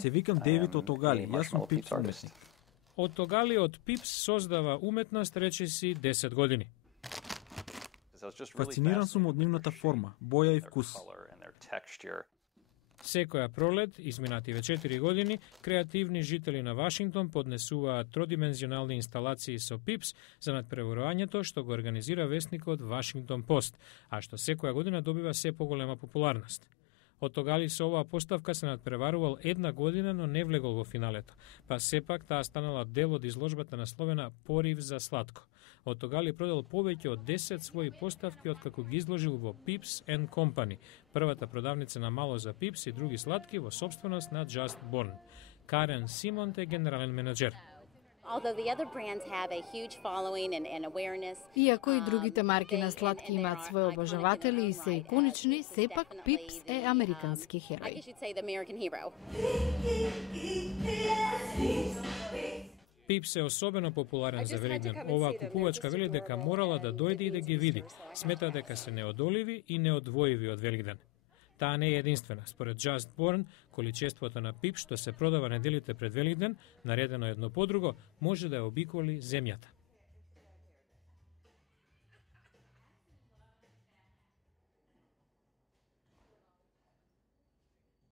Се викам Дейвид Отогали, јас сум Пипс уметник. Отогали од Пипс создава уметност речиси 10 години. Фасциниран сум од нивната форма, боја и вкус. Секоја пролет, изминативе 4 години, креативни жители на Вашингтон поднесуваат тродимензионални инсталации со Пипс за надпреварувањето што го организира весникот Вашингтон Пост, а што секоја година добива се поголема популарност. Отогали со оваа поставка се надпреварувал една година, но не влегол во финалето, па сепак таа станала дел од изложбата насловена Порив за сладко. Отогали продал повеќе од 10 своји поставки откако ги изложил во Pips & Company, првата продавница на мало за Пипс и други сладки во сопственост на Just Born. Карен Симонт е генерален менаџер. Иако и другите марки на сладки имаат своји обожаватели и се иконични, сепак Пипс е американски херој. Пипс е особено популарен за Великден. Оваа купувачка вели дека морала да дојде и да ги види. Смета дека се неодоливи и неодвоиви од Великден. Таа не е единствена. Според Just Born, количеството на Пипс што се продава неделите пред Великден, наредено едно по друго, може да ја обиколи земјата.